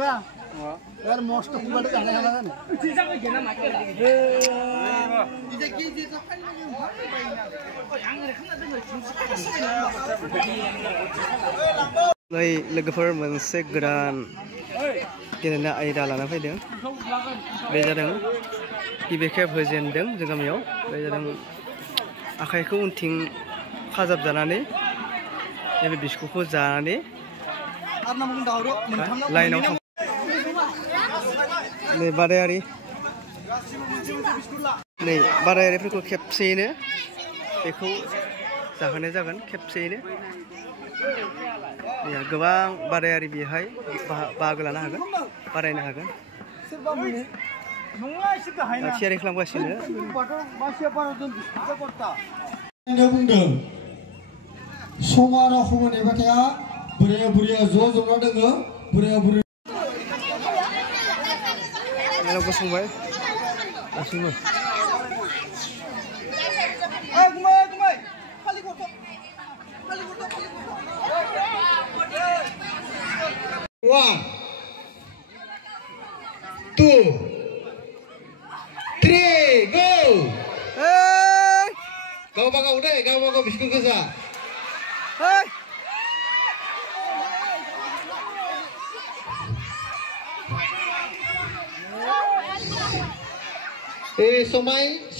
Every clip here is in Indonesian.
ba? Ebar most of people jane hana jane. लोगोफोर मोनसे गोदान गेलेनाय आयदा लाना फैदों बे जादों गिबि खेब होजेनदों जों गामियाव बे जादों आखाइखौ उनथिं खाजाबजानानै नैबे बिस्कुटखौ जानानै लाइनाव थां नै बादायारिफोरखौ खेबसेयैनो बेखौ जाहोनाय जागोन खेबसेयैनो गोबां बादायारि बेहाय बाहागो लानो हागोन बादायनो हागोन थियारि खालामगासिनो बुंदों समा रावखौबो नेबाय थाया बुरैया बुरैया ज' जना दोङो बुरैया बुरै गसंबाय दासिमबो One, two, three, go! Gaw-gaw deh, gaw-gaw biskut goza.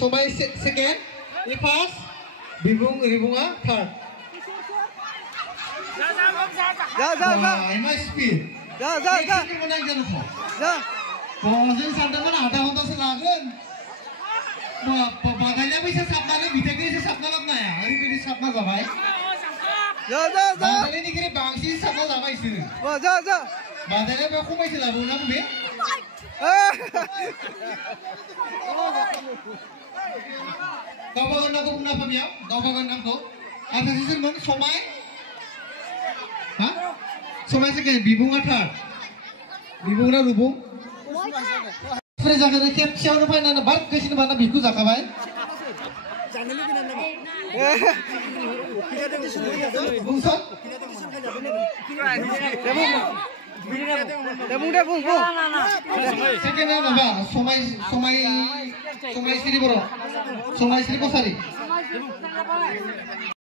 Somai second, ini pas, ribunga third. Emang speed. Ini menang jangan kok. Bosen sandaman ada untuk selagun. Bagainya bisa sabdana, bisa sabdana apa ya? Hari ini sabdana apa ya? Bagainya ini kira bangsi sabdana apa itu? Bagainya aku masih labu labu be. Kau bagan aku kenapa biar? Kau bagan aku. Ada sisi mana somai? Hah? Somai sekian bibunga thar. Bibunga rubung. Freza kena kiat siapa nampai nana bar kesini mana biku zakabai? Bungson? Debung. Sekian apa? Somai Sri Boro. Somai Sri Kosari.